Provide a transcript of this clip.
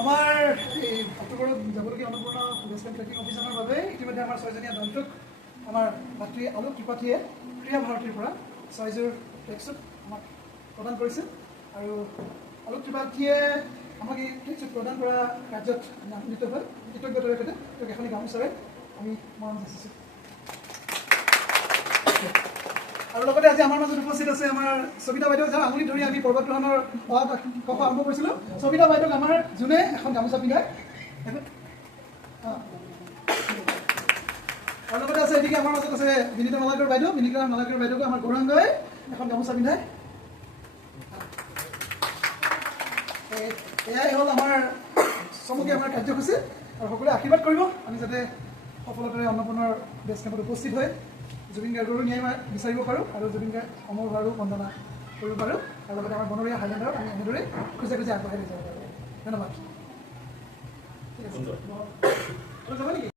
আমাৰ এই অক্টোবৰত যাবলগীয়া অন্নপূৰ্ণা বেছমেণ্ট ট্ৰেকিং অভিযানৰ বাবে ইতিমধ্যে আমাৰ 6জনীয়া দলটোক আমাৰ ভাতৃ আলোক ত্ৰিপাঠীয়ে ক্ৰীড়া ভাৰতীৰ পৰা 6যোৰ ট্ৰেকছুট আমাক প্ৰদান কৰিছে আৰু আলোক ত্ৰিপাঠীয়ে আমাক এই ট্ৰেকছুট প্ৰদান কৰা কাৰ্যত আনন্দিত হৈ কৃতজ্ঞতাৰে সৈতে তেওঁক এখনি গামোচাৰে আমি মৰম যাচিছোঁ। আৰু লগতে আজি আমাৰ মাজত উপস্থিত আছে আমাৰ সবিতা বাইদেউ, যাৰ আঙুলি ধৰি আমি পৰ্বতৰোহণৰ কফ আৰম্ভ কৰিছিলোঁ। সবিতা বাইদেউক আমাৰ যোনে এখন গামোচা পিন্ধায়। আৰু লগতে আছে এদিকে আমাৰ মাজত আছে বিনীতা মালাকৰ বাইদেউ, বিনীতা মালাকৰ বাইদেউক আমাৰ গৌৰাংগই এখন গামোচা পিন্ধায়। এয়াই হ'ল আমাৰ চমুকৈ আমাৰ কাৰ্যসূচী আৰু সকলোৱে আশীৰ্বাদ কৰিব আমি যাতে সফলতাৰে অন্নপূৰ্ণাৰ বেছ কেম্পত উপস্থিত হৈ জুবিন গাৰ্গৰো ন্যায় বিচাৰিব পাৰোঁ আৰু জুবিন গাৰ্গ অমৰ হোৱাৰো বন্দনা কৰিব পাৰোঁ আৰু লগতে আমাৰ বনৰীয়া হাইলেণ্ডাৰক আমি এনেদৰে খোজে খোজে আগবঢ়াই লৈ যাব পাৰোঁ। ধন্যবাদ। ঠিক আছে, যাব নেকি?